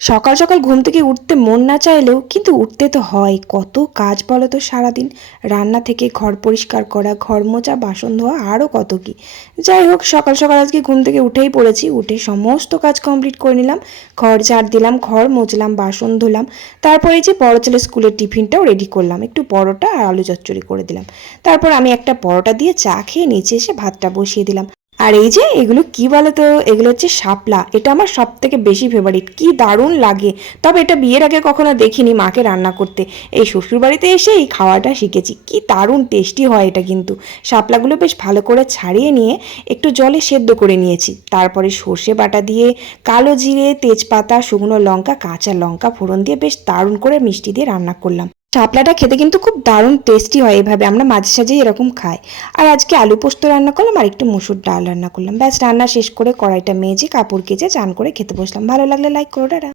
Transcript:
সকাল সকাল ঘুম থেকে উঠতে মন না চাইলেও কিন্তু উঠতে তো হয়। কত কাজ বলো তো সারাদিন। রান্না থেকে ঘর পরিষ্কার করা, ঘর মোছা, বাসন ধোয়া, আরও কত কি। যাই হোক, সকাল সকাল আজকে ঘুম থেকে উঠেই পড়েছি। উঠে সমস্ত কাজ কমপ্লিট করে নিলাম। ঘর ঝাড় দিলাম, ঘর মুছলাম, বাসন ধুলাম। তারপরে যে বড় ছেলের স্কুলের টিফিনটাও রেডি করলাম। একটু পরোটা আর আলু চচ্চড়ি করে দিলাম। তারপর আমি একটা পরোটা দিয়ে চা খেয়ে নিচে এসে ভাতটা বসিয়ে দিলাম। আর এই যে এগুলো কি বলে তো, এগুলো হচ্ছে শাপলা। এটা আমার সব থেকে বেশি ফেভারিট, কি দারুণ লাগে। তবে এটা বিয়ের আগে কখনো দেখিনি মাকে রান্না করতে। এই শ্বশুরবাড়িতে এসে এই খাওয়াটা শিখেছি। কি দারুণ টেস্টি হয় এটা কিন্তু। শাপলাগুলো বেশ ভালো করে ছাড়িয়ে নিয়ে একটু জলে সেদ্ধ করে নিয়েছি। তারপরে সর্ষে বাটা দিয়ে, কালো জিরে, তেজপাতা, শুকনো লঙ্কা, কাঁচা লঙ্কা ফোড়ন দিয়ে বেশ দারুণ করে মিষ্টি দিয়ে রান্না করলাম। শাপলাটা খেতে কিন্তু খুব দারুণ টেস্টি হয়। এভাবে আমরা মাঝে সাঝেই এরকম খাই। আর আজকে আলু পোস্ত রান্না করলাম আর একটু মুসুর ডাল রান্না করলাম। ব্যাস রান্না শেষ করে কড়াইটা মেজে কাপড় কেচে চান করে খেতে বসলাম। ভালো লাগলে লাইক করো, টাটা।